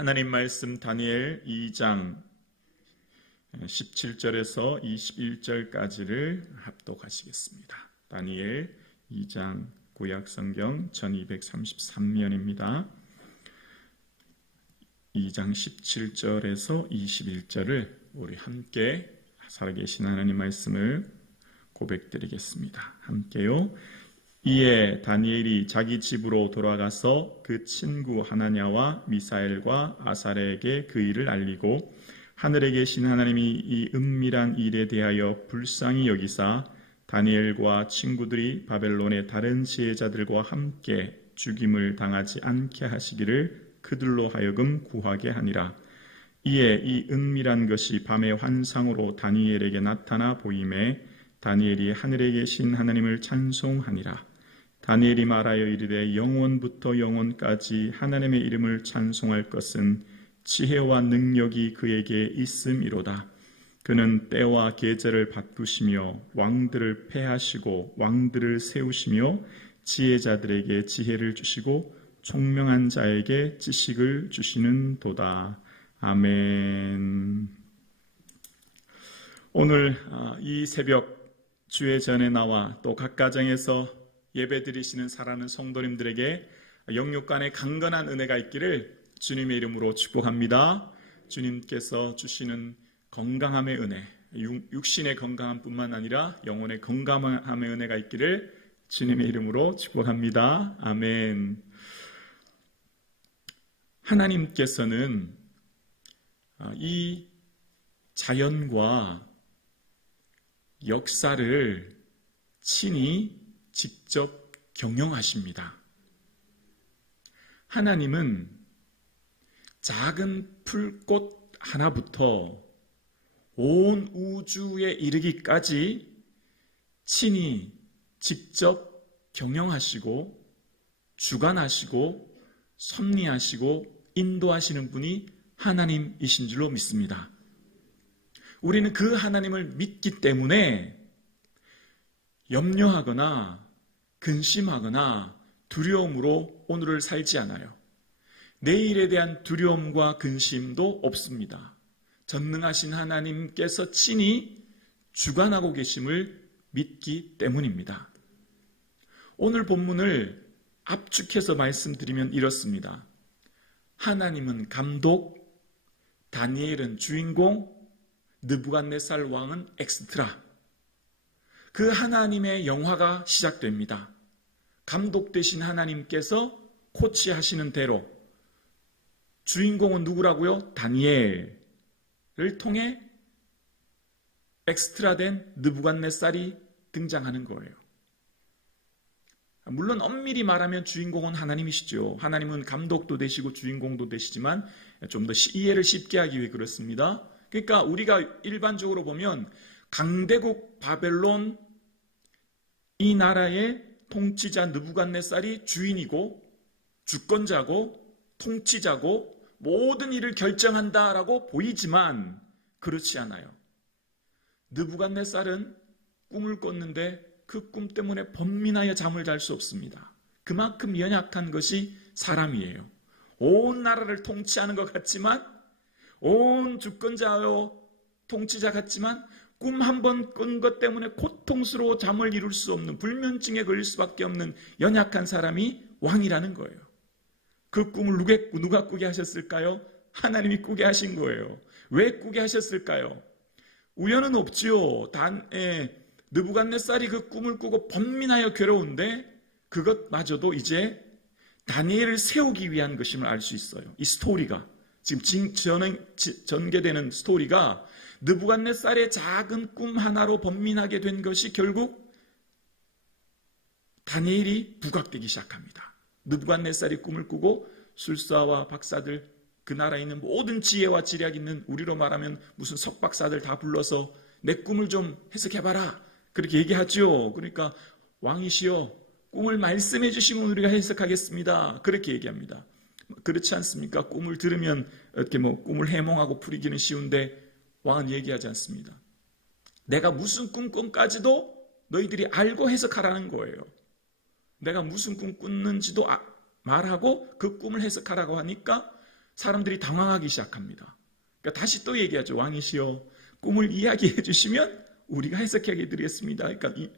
하나님 말씀 다니엘 2장 17절에서 21절까지를 합독하시겠습니다. 다니엘 2장 구약성경 1233면입니다. 2장 17절에서 21절을 우리 함께 살아계신 하나님 말씀을 고백드리겠습니다. 함께요. 이에 다니엘이 자기 집으로 돌아가서 그 친구 하나냐와 미사엘과 아사랴에게 그 일을 알리고 하늘에 계신 하나님이 이 은밀한 일에 대하여 불쌍히 여기사 다니엘과 친구들이 바벨론의 다른 지혜자들과 함께 죽임을 당하지 않게 하시기를 그들로 하여금 구하게 하니라. 이에 이 은밀한 것이 밤의 환상으로 다니엘에게 나타나 보임에 다니엘이 하늘에 계신 하나님을 찬송하니라. 다니엘이 말하여 이르되 영원부터 영원까지 하나님의 이름을 찬송할 것은 지혜와 능력이 그에게 있음이로다. 그는 때와 계절을 바꾸시며 왕들을 패하시고 왕들을 세우시며 지혜자들에게 지혜를 주시고 총명한 자에게 지식을 주시는 도다. 아멘. 오늘 이 새벽 주의 전에 나와 또 각 가정에서 예배드리시는 사랑하는 성도님들에게 영육간의 강건한 은혜가 있기를 주님의 이름으로 축복합니다. 주님께서 주시는 건강함의 은혜, 육신의 건강함뿐만 아니라 영혼의 건강함의 은혜가 있기를 주님의 이름으로 축복합니다. 아멘. 하나님께서는 이 자연과 역사를 친히 직접 경영하십니다. 하나님은 작은 풀꽃 하나부터 온 우주에 이르기까지 친히 직접 경영하시고 주관하시고 섭리하시고 인도하시는 분이 하나님이신 줄로 믿습니다. 우리는 그 하나님을 믿기 때문에 염려하거나 근심하거나 두려움으로 오늘을 살지 않아요. 내일에 대한 두려움과 근심도 없습니다. 전능하신 하나님께서 친히 주관하고 계심을 믿기 때문입니다. 오늘 본문을 압축해서 말씀드리면 이렇습니다. 하나님은 감독, 다니엘은 주인공, 느부갓네살 왕은 엑스트라. 그 하나님의 영화가 시작됩니다. 감독되신 하나님께서 코치하시는 대로 주인공은 누구라고요? 다니엘을 통해 엑스트라된 느부갓네살이 등장하는 거예요. 물론 엄밀히 말하면 주인공은 하나님이시죠. 하나님은 감독도 되시고 주인공도 되시지만 좀 더 이해를 쉽게 하기 위해 그렇습니다. 그러니까 우리가 일반적으로 보면 강대국 바벨론 이 나라의 통치자 느부갓네살이 주인이고 주권자고 통치자고 모든 일을 결정한다라고 보이지만 그렇지 않아요. 느부갓네살은 꿈을 꿨는데 그 꿈 때문에 번민하여 잠을 잘 수 없습니다. 그만큼 연약한 것이 사람이에요. 온 나라를 통치하는 것 같지만 온 주권자요 통치자 같지만 꿈 한 번 꾼 것 때문에 고통스러워 잠을 이룰 수 없는 불면증에 걸릴 수밖에 없는 연약한 사람이 왕이라는 거예요. 그 꿈을 누가 꾸게 하셨을까요? 하나님이 꾸게 하신 거예요. 왜 꾸게 하셨을까요? 우연은 없지요. 느부갓네살이 그 꿈을 꾸고 번민하여 괴로운데 그것마저도 이제 다니엘을 세우기 위한 것임을 알 수 있어요. 이 스토리가 지금 전개되는 스토리가 느부갓네살의 작은 꿈 하나로 번민하게 된 것이 결국 다니엘이 부각되기 시작합니다. 느부갓네살이 꿈을 꾸고 술사와 박사들, 그 나라에 있는 모든 지혜와 지략 있는, 우리로 말하면 무슨 석박사들 다 불러서 내 꿈을 좀 해석해봐라, 그렇게 얘기하죠. 그러니까 왕이시여 꿈을 말씀해 주시면 우리가 해석하겠습니다, 그렇게 얘기합니다. 그렇지 않습니까? 꿈을 들으면 이렇게 꿈을 해몽하고 풀이기는 쉬운데 왕은 얘기하지 않습니다. 내가 무슨 꿈 꾼까지도 너희들이 알고 해석하라는 거예요. 내가 무슨 꿈 꿨는지도 말하고 그 꿈을 해석하라고 하니까 사람들이 당황하기 시작합니다. 그러니까 다시 또 얘기하죠. 왕이시여, 꿈을 이야기해 주시면 우리가 해석하게 드리겠습니다. 그러니까 이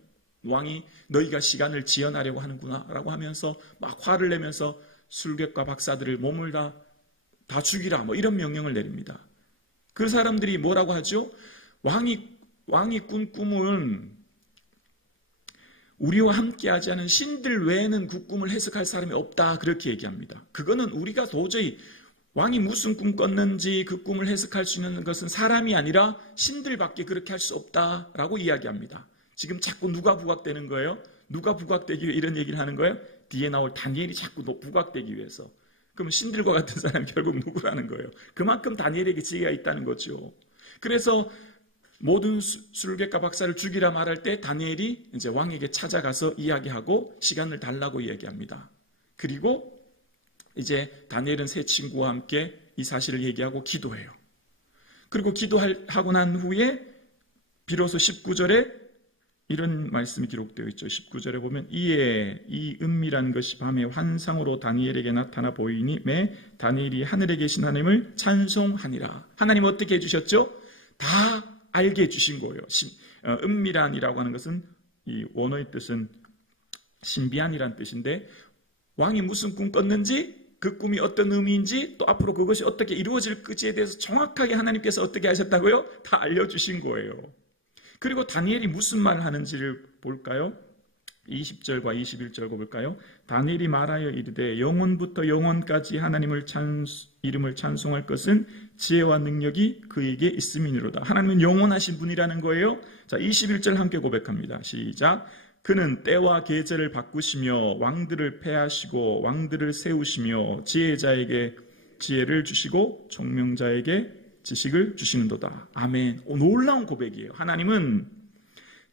왕이 너희가 시간을 지연하려고 하는구나 라고 하면서 막 화를 내면서 술객과 박사들을 몸을 다 죽이라 뭐 이런 명령을 내립니다. 그 사람들이 뭐라고 하죠? 왕이 꾼 꿈은 우리와 함께하지 않은 신들 외에는 그 꿈을 해석할 사람이 없다, 그렇게 얘기합니다. 그거는 우리가 도저히 왕이 무슨 꿈 꿨는지 그 꿈을 해석할 수 있는 것은 사람이 아니라 신들밖에 그렇게 할 수 없다라고 이야기합니다. 지금 자꾸 누가 부각되는 거예요? 누가 부각되기 위해 이런 얘기를 하는 거예요? 뒤에 나올 다니엘이 자꾸 부각되기 위해서. 그럼 신들과 같은 사람이 결국 누구라는 거예요? 그만큼 다니엘에게 지혜가 있다는 거죠. 그래서 모든 술객과 박사를 죽이라 말할 때 다니엘이 이제 왕에게 찾아가서 이야기하고 시간을 달라고 이야기합니다. 그리고 이제 다니엘은 세 친구와 함께 이 사실을 얘기하고 기도해요. 그리고 기도하고 난 후에 비로소 19절에 이런 말씀이 기록되어 있죠. 19절에 보면 이에 이 은밀한 것이 밤에 환상으로 다니엘에게 나타나 보이니 매 다니엘이 하늘에 계신 하나님을 찬송하니라. 하나님 어떻게 해주셨죠? 다 알게 해주신 거예요. 은밀한이라고 하는 것은 이 원어의 뜻은 신비한이라는 뜻인데 왕이 무슨 꿈 꿨는지 그 꿈이 어떤 의미인지 또 앞으로 그것이 어떻게 이루어질 것에 대해서 정확하게 하나님께서 어떻게 하셨다고요? 다 알려주신 거예요. 그리고 다니엘이 무슨 말을 하는지를 볼까요? 20절과 21절 볼까요? 다니엘이 말하여 이르되 영원부터 영원까지 하나님을 이름을 찬송할 것은 지혜와 능력이 그에게 있음이니로다. 하나님은 영원하신 분이라는 거예요. 자, 21절 함께 고백합니다. 시작. 그는 때와 계절을 바꾸시며 왕들을 패하시고 왕들을 세우시며 지혜자에게 지혜를 주시고 총명자에게 지식을 주시는도다. 아멘. 놀라운 고백이에요. 하나님은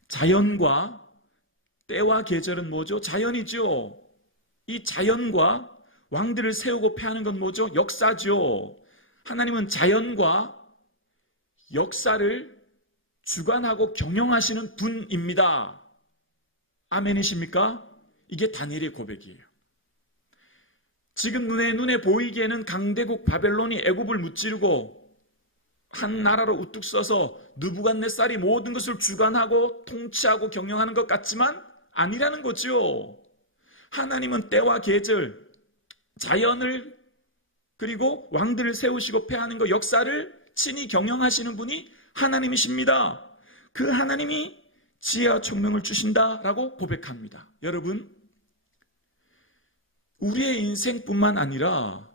자연과 때와 계절은 뭐죠? 자연이죠. 이 자연과 왕들을 세우고 패하는 건 뭐죠? 역사죠. 하나님은 자연과 역사를 주관하고 경영하시는 분입니다. 아멘이십니까? 이게 다니엘의 고백이에요. 지금 눈에 보이기에는 강대국 바벨론이 애굽을 무찌르고 한 나라로 우뚝 서서 느부갓네살이 모든 것을 주관하고 통치하고 경영하는 것 같지만 아니라는 거죠. 하나님은 때와 계절, 자연을 그리고 왕들을 세우시고 패하는 것, 역사를 친히 경영하시는 분이 하나님이십니다. 그 하나님이 지혜와 총명을 주신다라고 고백합니다. 여러분, 우리의 인생뿐만 아니라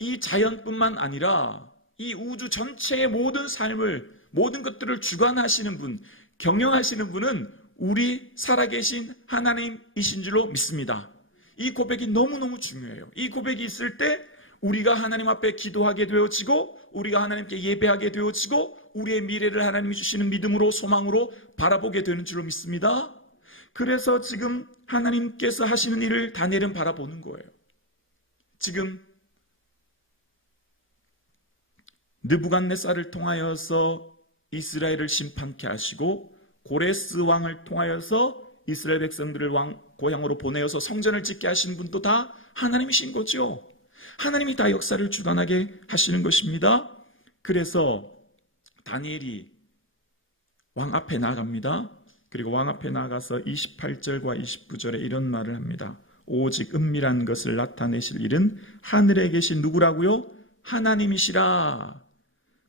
이 자연뿐만 아니라 이 우주 전체의 모든 삶을, 모든 것들을 주관하시는 분, 경영하시는 분은 우리 살아계신 하나님이신 줄로 믿습니다. 이 고백이 너무너무 중요해요. 이 고백이 있을 때 우리가 하나님 앞에 기도하게 되어지고 우리가 하나님께 예배하게 되어지고 우리의 미래를 하나님이 주시는 믿음으로 소망으로 바라보게 되는 줄로 믿습니다. 그래서 지금 하나님께서 하시는 일을 다니엘은 바라보는 거예요. 지금 느부갓네살을 통하여서 이스라엘을 심판케 하시고 고레스 왕을 통하여서 이스라엘 백성들을 고향으로 보내어서 성전을 짓게 하신 분도 다 하나님이신 거죠. 하나님이 다 역사를 주관하게 하시는 것입니다. 그래서 다니엘이 왕 앞에 나갑니다. 그리고 왕 앞에 나가서 28절과 29절에 이런 말을 합니다. 오직 은밀한 것을 나타내실 일은 하늘에 계신 누구라고요? 하나님이시라.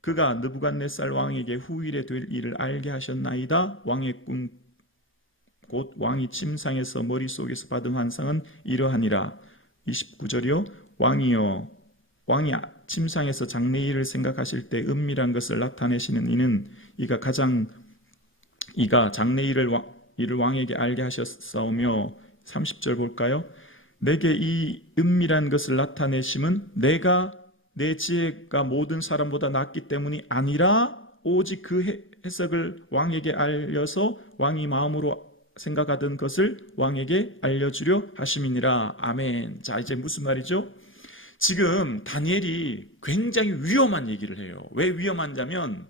그가 느부갓네살 왕에게 후일에 될 일을 알게 하셨나이다. 왕의 꿈 곧 왕이 침상에서 머릿속에서 받은 환상은 이러하니라. 29절이요. 왕이 침상에서 장래일을 생각하실 때 은밀한 것을 나타내시는 이는 이가 장래일을 왕에게 알게 하셨사오며 30절 볼까요? 내게 이 은밀한 것을 나타내심은 내 지혜가 모든 사람보다 낫기 때문이 아니라 오직 그 해석을 왕에게 알려서 왕이 마음으로 생각하던 것을 왕에게 알려주려 하심이니라. 아멘. 자, 이제 무슨 말이죠? 지금 다니엘이 굉장히 위험한 얘기를 해요. 왜 위험한냐면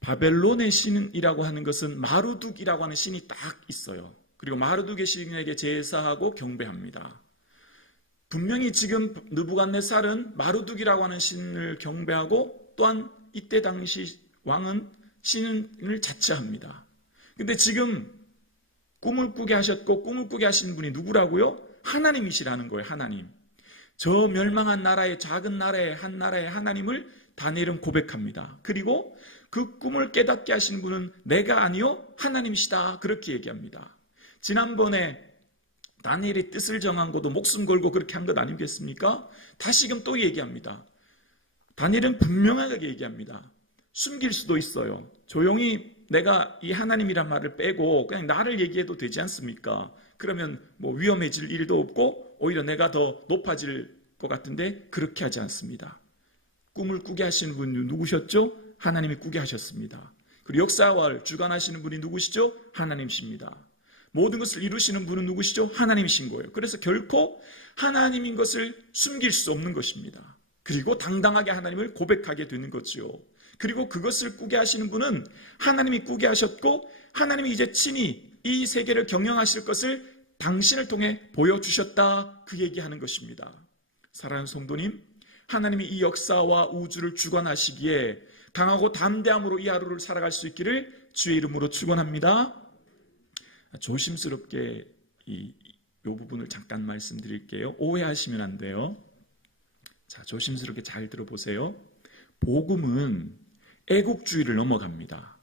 바벨론의 신이라고 하는 것은 마르둑이라고 하는 신이 딱 있어요. 그리고 마르둑의 신에게 제사하고 경배합니다. 분명히 지금 느부갓네살은 마르둑이라고 하는 신을 경배하고 또한 이때 당시 왕은 신을 자처합니다. 근데 지금 꿈을 꾸게 하셨고 꿈을 꾸게 하신 분이 누구라고요? 하나님이시라는 거예요. 하나님. 저 멸망한 나라의 작은 나라의 한 나라의 하나님을 다니엘은 고백합니다. 그리고 그 꿈을 깨닫게 하신 분은 내가 아니요 하나님이시다 그렇게 얘기합니다. 지난번에 다니엘이 뜻을 정한 것도 목숨 걸고 그렇게 한 것 아니겠습니까? 다시금 또 얘기합니다. 다니엘은 분명하게 얘기합니다. 숨길 수도 있어요. 조용히 내가 이 하나님이란 말을 빼고 그냥 나를 얘기해도 되지 않습니까? 그러면 뭐 위험해질 일도 없고 오히려 내가 더 높아질 것 같은데 그렇게 하지 않습니다. 꿈을 꾸게 하시는 분이 누구셨죠? 하나님이 꾸게 하셨습니다. 그리고 역사와 주관하시는 분이 누구시죠? 하나님이십니다. 모든 것을 이루시는 분은 누구시죠? 하나님이신 거예요. 그래서 결코 하나님인 것을 숨길 수 없는 것입니다. 그리고 당당하게 하나님을 고백하게 되는 거죠. 그리고 그것을 꾸게 하시는 분은 하나님이 꾸게 하셨고 하나님이 이제 친히 이 세계를 경영하실 것을 당신을 통해 보여주셨다 그 얘기하는 것입니다. 사랑하는 성도님, 하나님이 이 역사와 우주를 주관하시기에 강하고 담대함으로 이 하루를 살아갈 수 있기를 주의 이름으로 축원합니다. 조심스럽게 이 부분을 잠깐 말씀드릴게요. 오해하시면 안 돼요. 자, 조심스럽게 잘 들어보세요. 복음은 애국주의를 넘어갑니다.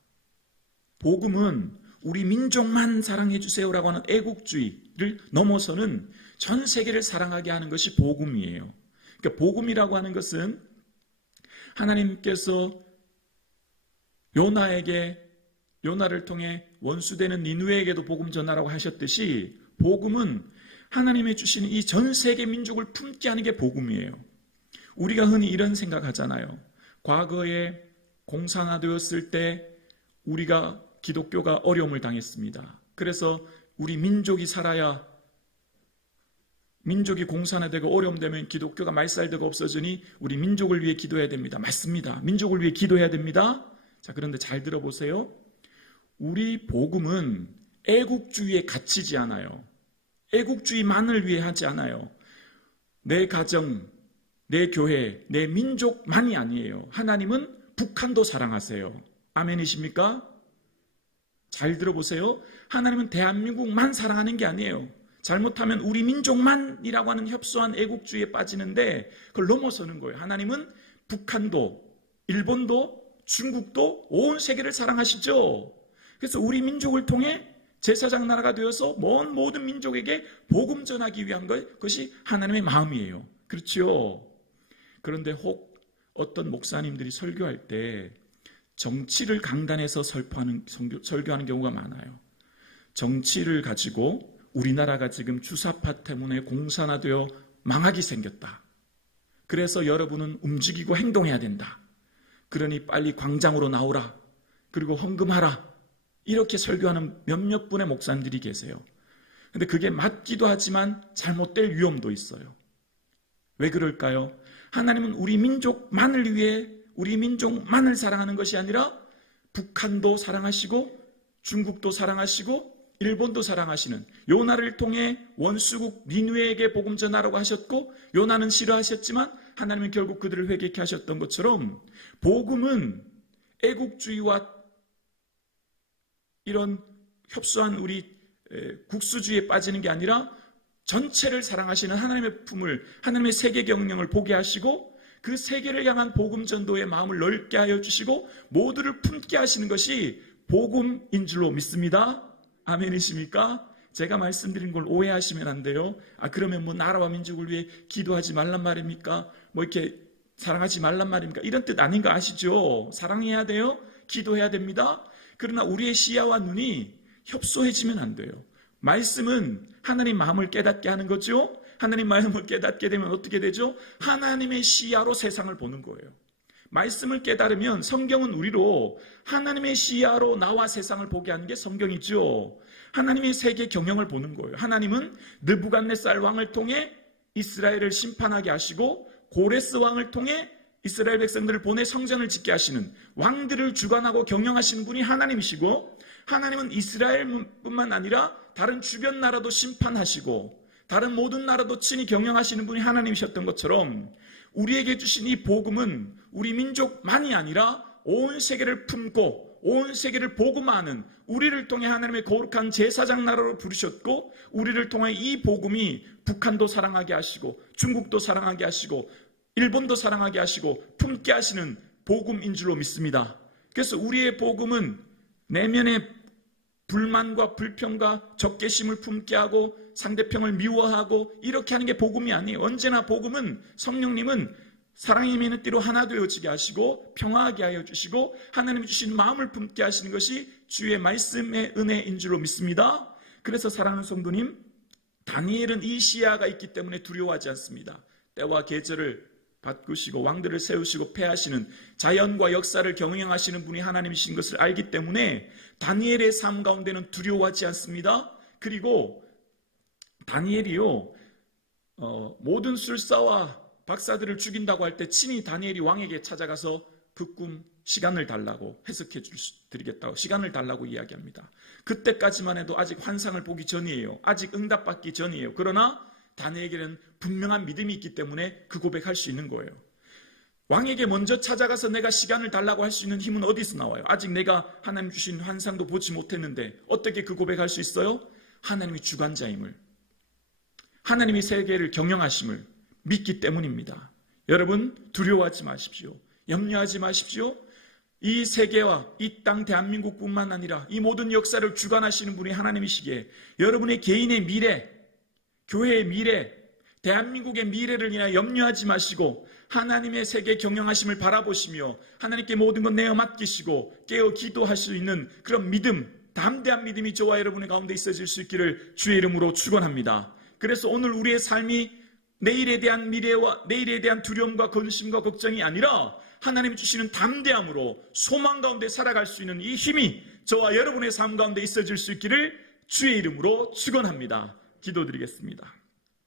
복음은 우리 민족만 사랑해 주세요라고 하는 애국주의를 넘어서는 전 세계를 사랑하게 하는 것이 복음이에요. 그러니까 복음이라고 하는 것은 하나님께서 요나를 통해 원수되는 니느웨에게도 복음 전하라고 하셨듯이 복음은 하나님이 주시는 이 전 세계 민족을 품게 하는 게 복음이에요. 우리가 흔히 이런 생각하잖아요. 과거에 공산화되었을 때 우리가 기독교가 어려움을 당했습니다. 그래서 우리 민족이 살아야 민족이 공산화되고 어려움되면 기독교가 말살되고 없어지니 우리 민족을 위해 기도해야 됩니다. 맞습니다. 민족을 위해 기도해야 됩니다. 자, 그런데 잘 들어보세요. 우리 복음은 애국주의에 갇히지 않아요. 애국주의만을 위해 하지 않아요. 내 가정, 내 교회, 내 민족만이 아니에요. 하나님은 북한도 사랑하세요. 아멘이십니까? 잘 들어보세요. 하나님은 대한민국만 사랑하는 게 아니에요. 잘못하면 우리 민족만이라고 하는 협소한 애국주의에 빠지는데 그걸 넘어서는 거예요. 하나님은 북한도, 일본도, 중국도 온 세계를 사랑하시죠. 그래서 우리 민족을 통해 제사장 나라가 되어서 먼 모든 민족에게 복음 전하기 위한 것이 하나님의 마음이에요. 그렇죠? 그런데 혹 어떤 목사님들이 설교할 때 정치를 강단해서 설교하는 경우가 많아요. 정치를 가지고 우리나라가 지금 주사파 때문에 공산화되어 망하게 생겼다. 그래서 여러분은 움직이고 행동해야 된다. 그러니 빨리 광장으로 나오라. 그리고 헌금하라. 이렇게 설교하는 몇몇 분의 목사님들이 계세요. 그런데 그게 맞기도 하지만 잘못될 위험도 있어요. 왜 그럴까요? 하나님은 우리 민족만을 위해 우리 민족만을 사랑하는 것이 아니라 북한도 사랑하시고 중국도 사랑하시고 일본도 사랑하시는 요나를 통해 원수국 니느웨에게 복음 전하라고 하셨고 요나는 싫어하셨지만 하나님은 결국 그들을 회개케 하셨던 것처럼 복음은 애국주의와 이런 협소한 우리 국수주의에 빠지는 게 아니라 전체를 사랑하시는 하나님의 품을 하나님의 세계 경영을 보게 하시고 그 세계를 향한 복음 전도의 마음을 넓게 하여 주시고 모두를 품게 하시는 것이 복음인 줄로 믿습니다. 아멘이십니까? 제가 말씀드린 걸 오해하시면 안 돼요. 그러면 뭐 나라와 민족을 위해 기도하지 말란 말입니까? 뭐 이렇게 사랑하지 말란 말입니까? 이런 뜻 아닌 거 아시죠? 사랑해야 돼요. 기도해야 됩니다. 그러나 우리의 시야와 눈이 협소해지면 안 돼요. 말씀은 하나님 마음을 깨닫게 하는 거죠. 하나님 마음을 깨닫게 되면 어떻게 되죠? 하나님의 시야로 세상을 보는 거예요. 말씀을 깨달으면 성경은 우리로 하나님의 시야로 나와 세상을 보게 하는 게 성경이죠. 하나님의 세계 경영을 보는 거예요. 하나님은 느부갓네살 왕을 통해 이스라엘을 심판하게 하시고 고레스 왕을 통해 이스라엘 백성들을 보내 성전을 짓게 하시는 왕들을 주관하고 경영하시는 분이 하나님이시고 하나님은 이스라엘뿐만 아니라 다른 주변 나라도 심판하시고 다른 모든 나라도 친히 경영하시는 분이 하나님이셨던 것처럼 우리에게 주신 이 복음은 우리 민족만이 아니라 온 세계를 품고 온 세계를 복음하는, 우리를 통해 하나님의 거룩한 제사장 나라로 부르셨고, 우리를 통해 이 복음이 북한도 사랑하게 하시고 중국도 사랑하게 하시고 일본도 사랑하게 하시고 품게 하시는 복음인 줄로 믿습니다. 그래서 우리의 복음은 내면의 불만과 불평과 적개심을 품게 하고 상대편을 미워하고 이렇게 하는 게 복음이 아니에요. 언제나 복음은, 성령님은 사랑의 맨띠로 하나 되어지게 하시고 평화하게 하여 주시고 하나님이 주신 마음을 품게 하시는 것이 주의 말씀의 은혜인 줄로 믿습니다. 그래서 사랑하는 성도님, 다니엘은 이 시야가 있기 때문에 두려워하지 않습니다. 때와 계절을 바꾸시고 왕들을 세우시고 패하시는, 자연과 역사를 경영하시는 분이 하나님이신 것을 알기 때문에 다니엘의 삶 가운데는 두려워하지 않습니다. 그리고 다니엘이요, 모든 술사와 박사들을 죽인다고 할 때 친히 다니엘이 왕에게 찾아가서 그 꿈 시간을 달라고 해석해 드리겠다고 시간을 달라고 이야기합니다. 그때까지만 해도 아직 환상을 보기 전이에요. 아직 응답받기 전이에요. 그러나 다니엘에게는 분명한 믿음이 있기 때문에 그 고백할 수 있는 거예요. 왕에게 먼저 찾아가서 내가 시간을 달라고 할 수 있는 힘은 어디서 나와요? 아직 내가 하나님 주신 환상도 보지 못했는데 어떻게 그 고백할 수 있어요? 하나님이 주관자임을, 하나님이 세계를 경영하심을 믿기 때문입니다. 여러분, 두려워하지 마십시오. 염려하지 마십시오. 이 세계와 이 땅 대한민국뿐만 아니라 이 모든 역사를 주관하시는 분이 하나님이시기에 여러분의 개인의 미래, 교회의 미래, 대한민국의 미래를 인하여 염려하지 마시고 하나님의 세계 경영하심을 바라보시며 하나님께 모든 것 내어 맡기시고 깨어 기도할 수 있는 그런 믿음, 담대한 믿음이 저와 여러분의 가운데 있어질 수 있기를 주의 이름으로 축원합니다. 그래서 오늘 우리의 삶이 내일에 대한 미래와 내일에 대한 두려움과 근심과 걱정이 아니라 하나님이 주시는 담대함으로 소망 가운데 살아갈 수 있는 이 힘이 저와 여러분의 삶 가운데 있어질 수 있기를 주의 이름으로 축원합니다. 기도드리겠습니다.